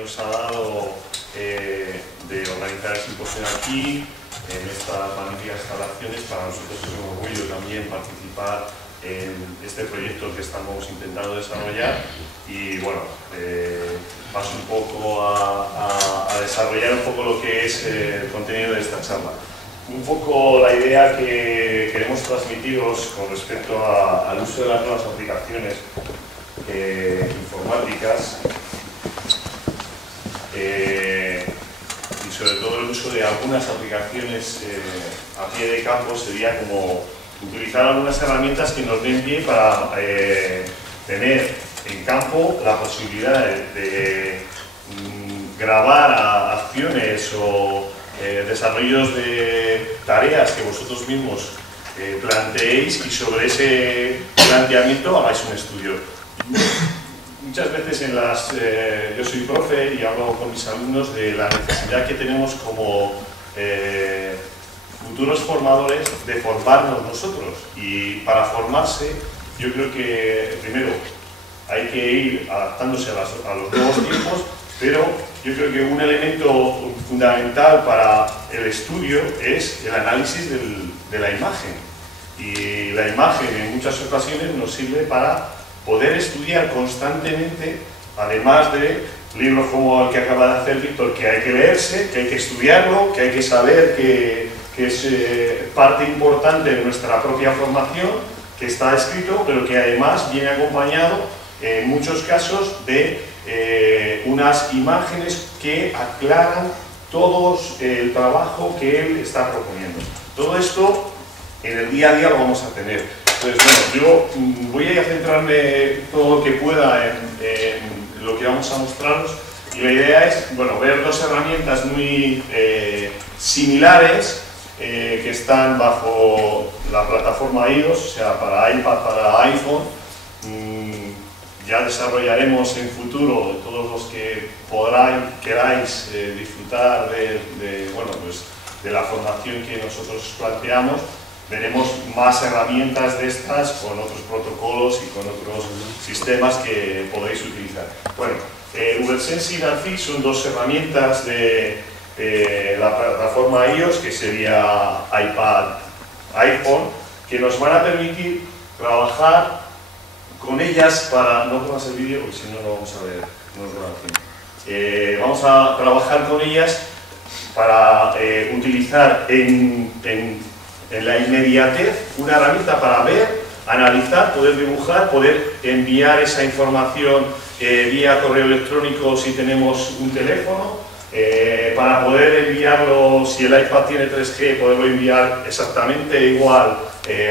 nos ha dado de organizar el simposio aquí, en estas magníficas instalaciones. Para nosotros es un orgullo también participar en este proyecto que estamos intentando desarrollar y bueno, paso un poco a desarrollar un poco lo que es el contenido de esta charla. Un poco la idea que queremos transmitiros con respecto al uso de las nuevas aplicaciones informáticas y sobre todo el uso de algunas aplicaciones a pie de campo sería como utilizar algunas herramientas que nos den pie para tener en campo la posibilidad de grabar acciones o desarrollos de tareas que vosotros mismos planteéis y sobre ese planteamiento hagáis un estudio. Muchas veces yo soy profe y hablo con mis alumnos de la necesidad que tenemos como futuros formadores de formarnos nosotros, y para formarse yo creo que primero hay que ir adaptándose a los nuevos tiempos, pero yo creo que un elemento fundamental para el estudio es el análisis de la imagen, y la imagen en muchas ocasiones nos sirve para poder estudiar constantemente, además de libros como el que acaba de hacer Víctor, que hay que leerse, que hay que estudiarlo, que hay que saber que es parte importante de nuestra propia formación, que está escrito, pero que además viene acompañado en muchos casos de unas imágenes que aclaran todo el trabajo que él está proponiendo. Todo esto en el día a día lo vamos a tener. Entonces, bueno, yo voy a centrarme todo lo que pueda en lo que vamos a mostraros, y la idea es, bueno, ver dos herramientas muy similares que están bajo la plataforma iOS, o sea, para iPad, para iPhone. Ya desarrollaremos en futuro, todos los que queráis disfrutar de la formación que nosotros planteamos, veremos más herramientas de estas con otros protocolos y con otros sistemas que podéis utilizar. Bueno, Ubersense y Nancy son dos herramientas de la plataforma iOS, que sería iPad, iPhone, que nos van a permitir trabajar con ellas para... No pongas el vídeo porque si no lo vamos a ver, no nos va a dar tiempo. Vamos a trabajar con ellas para utilizar en la inmediatez una herramienta para ver, analizar, poder dibujar, poder enviar esa información vía correo electrónico si tenemos un teléfono, para poder enviarlo, si el iPad tiene 3G, poderlo enviar exactamente igual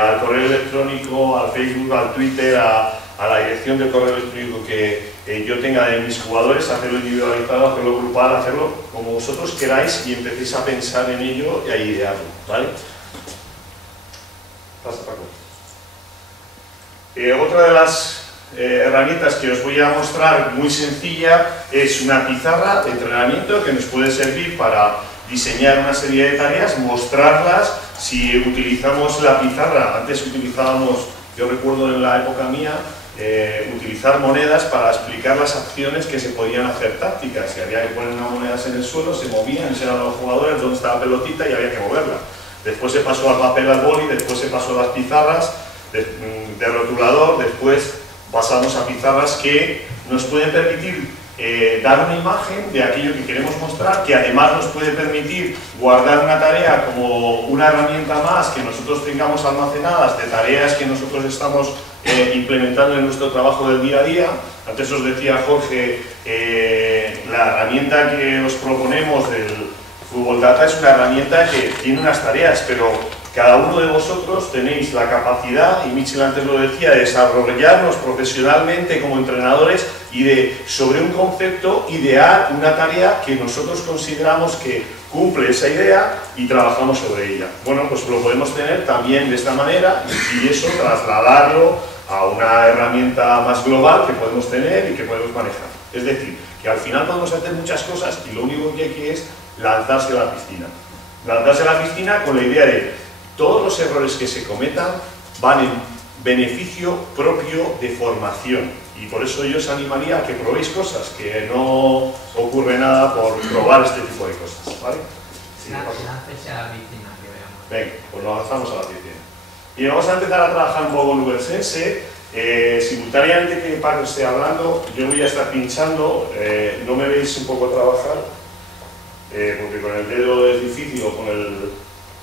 al correo electrónico, al Facebook, al Twitter, a la dirección del correo electrónico que yo tenga de mis jugadores, hacerlo individualizado, hacerlo grupal, hacerlo como vosotros queráis, y empecéis a pensar en ello y a idearlo, ¿vale? Pasa, Paco. Otra de las herramientas que os voy a mostrar, muy sencilla, es una pizarra de entrenamiento que nos puede servir para diseñar una serie de tareas, mostrarlas. Si utilizamos la pizarra, antes utilizábamos, yo recuerdo en la época mía, utilizar monedas para explicar las acciones que se podían hacer tácticas. Si había que poner unas monedas en el suelo, se movían, enseñaban a los jugadores dónde estaba la pelotita y había que moverla. Después se pasó al papel, al boli, después se pasó a las pizarras de rotulador, después pasamos a pizarras que nos pueden permitir dar una imagen de aquello que queremos mostrar, que además nos puede permitir guardar una tarea como una herramienta más que nosotros tengamos almacenadas de tareas que nosotros estamos implementando en nuestro trabajo del día a día. Antes os decía Jorge, la herramienta que os proponemos del Fútbol Data es una herramienta que tiene unas tareas, pero cada uno de vosotros tenéis la capacidad, y Michel antes lo decía, de desarrollarnos profesionalmente como entrenadores y de, sobre un concepto, idear una tarea que nosotros consideramos que cumple esa idea y trabajamos sobre ella. Bueno, pues lo podemos tener también de esta manera y eso trasladarlo a una herramienta más global que podemos tener y que podemos manejar. Es decir, que al final podemos hacer muchas cosas y lo único que hay que es lanzarse a la piscina. Lanzarse a la piscina con la idea de todos los errores que se cometan van en beneficio propio de formación. Y por eso yo os animaría a que probéis cosas, que no ocurre nada por probar este tipo de cosas, ¿vale? Sí, la fecha a la piscina que veamos. Venga, pues lo avanzamos a la piscina. Y vamos a empezar a trabajar un poco en VSense. Simultáneamente que Paco esté hablando, yo voy a estar pinchando, no me veis un poco trabajar, porque con el dedo es difícil o con el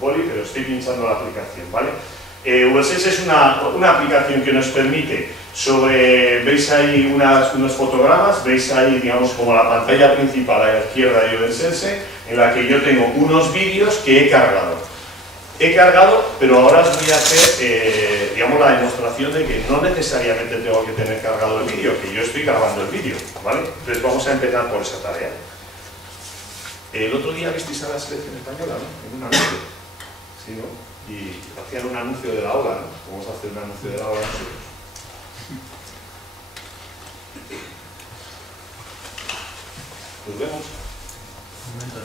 boli, pero estoy pinchando la aplicación, ¿vale? VSense es una aplicación que nos permite veis ahí unos fotogramas, veis ahí, digamos, como la pantalla principal a la izquierda de VSense, en la que yo tengo unos vídeos que he cargado. Pero ahora os voy a hacer, digamos, la demostración de que no necesariamente tengo que tener cargado el vídeo, que yo estoy grabando el vídeo, ¿vale? Entonces vamos a empezar por esa tarea. El otro día visteis a la selección española, ¿no? En un anuncio, ¿sí, no? Y hacían un anuncio de la ola, ¿no? Vamos a hacer un anuncio de la ola nosotros. Nos vemos. Un momento.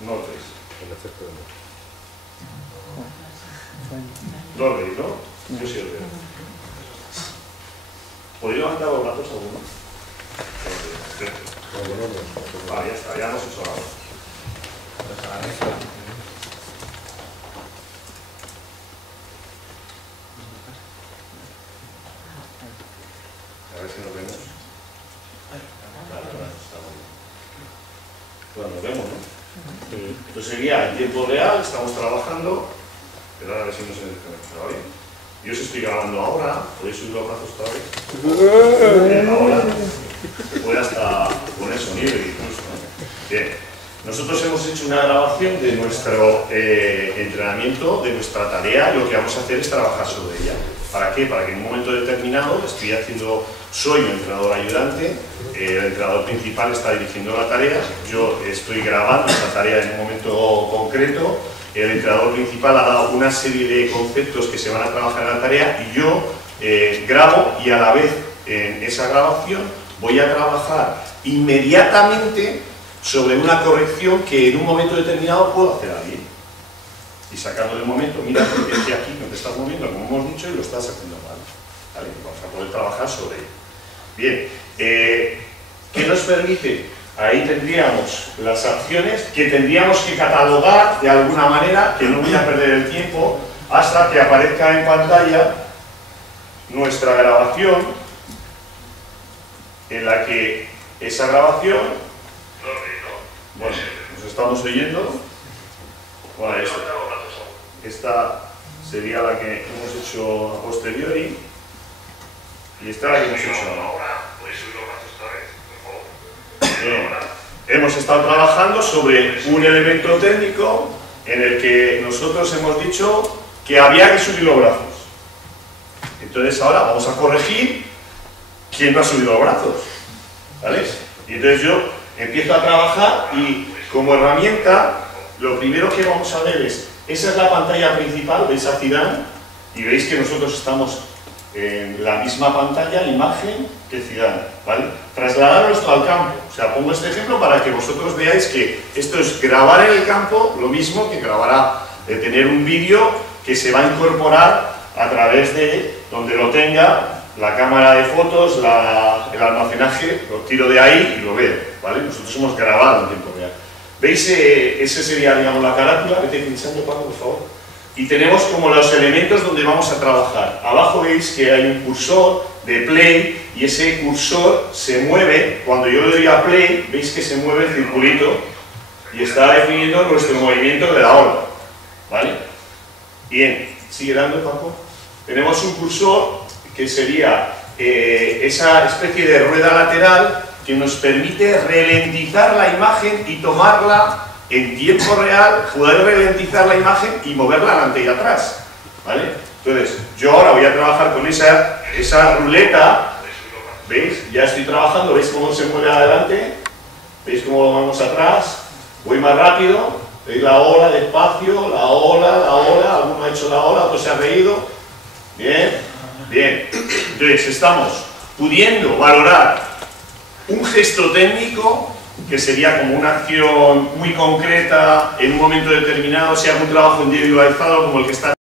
No lo veis. No lo veis, ¿no? Yo sí lo veo. ¿Podéis levantar los brazos alguno? Vale, ya está, ya hemos hecho algo. A ver si nos vemos. Bueno, nos vemos, ¿no? Entonces sería en tiempo real, estamos trabajando, pero ahora a ver si no se desconecta, ¿vale? Yo os estoy grabando ahora, podéis subir los brazos todavía. Ahora se puede hasta poner sonido incluso, ¿no? Bien, nosotros hemos hecho una grabación de nuestro entrenamiento, de nuestra tarea, y lo que vamos a hacer es trabajar sobre ella. ¿Para qué? Para que en un momento determinado soy un entrenador ayudante, el entrenador principal está dirigiendo la tarea, yo estoy grabando esa tarea en un momento concreto, el entrenador principal ha dado una serie de conceptos que se van a trabajar en la tarea y yo grabo y a la vez en esa grabación voy a trabajar inmediatamente sobre una corrección que en un momento determinado puedo hacer a alguien. Y sacando del momento, mira, porque es que aquí no te estás moviendo, como hemos dicho, y lo estás haciendo mal. ¿Vale? Vamos a poder trabajar sobre ello. Bien, ¿qué nos permite? Ahí tendríamos las acciones que tendríamos que catalogar de alguna manera, que no voy a perder el tiempo, hasta que aparezca en pantalla nuestra grabación, en la que esa grabación, bueno, nos estamos oyendo, bueno, esta sería la que hemos hecho a posteriori, y esta la que hemos hecho ahora. Hemos estado trabajando sobre un elemento técnico en el que nosotros hemos dicho que había que subir los brazos. Entonces ahora vamos a corregir quién no ha subido los brazos, ¿vale? Y entonces yo empiezo a trabajar y como herramienta lo primero que vamos a ver esa es la pantalla principal, veis a Zidane y veis que nosotros estamos en la misma pantalla, imagen que Zidane, ¿vale? Trasladarlo esto al campo, o sea, pongo este ejemplo para que vosotros veáis que esto es grabar en el campo, lo mismo que tener un vídeo que se va a incorporar a través de donde lo tenga, la cámara de fotos, el almacenaje, lo tiro de ahí y lo veo, ¿vale? Nosotros hemos grabado en tiempo real. ¿Veis? Ese sería, digamos, la carátula, vete pinchando, Paco, por favor. Y tenemos como los elementos donde vamos a trabajar. Abajo veis que hay un cursor de play y ese cursor se mueve, cuando yo le doy a play, veis que se mueve el circulito y está definiendo nuestro movimiento de la ola, ¿vale? Bien, sigue dando, Paco. Tenemos un cursor que sería esa especie de rueda lateral que nos permite ralentizar la imagen y tomarla en tiempo real, poder ralentizar la imagen y moverla adelante y atrás, ¿vale? Entonces, yo ahora voy a trabajar con esa ruleta, ¿veis? Ya estoy trabajando, ¿veis cómo se mueve adelante? ¿Veis cómo vamos atrás? Voy más rápido, ¿veis la ola despacio? La ola, alguno ha hecho la ola, otro se ha reído, bien, bien. Entonces, estamos pudiendo valorar un gesto técnico que sería como una acción muy concreta en un momento determinado, sea un trabajo individualizado como el que está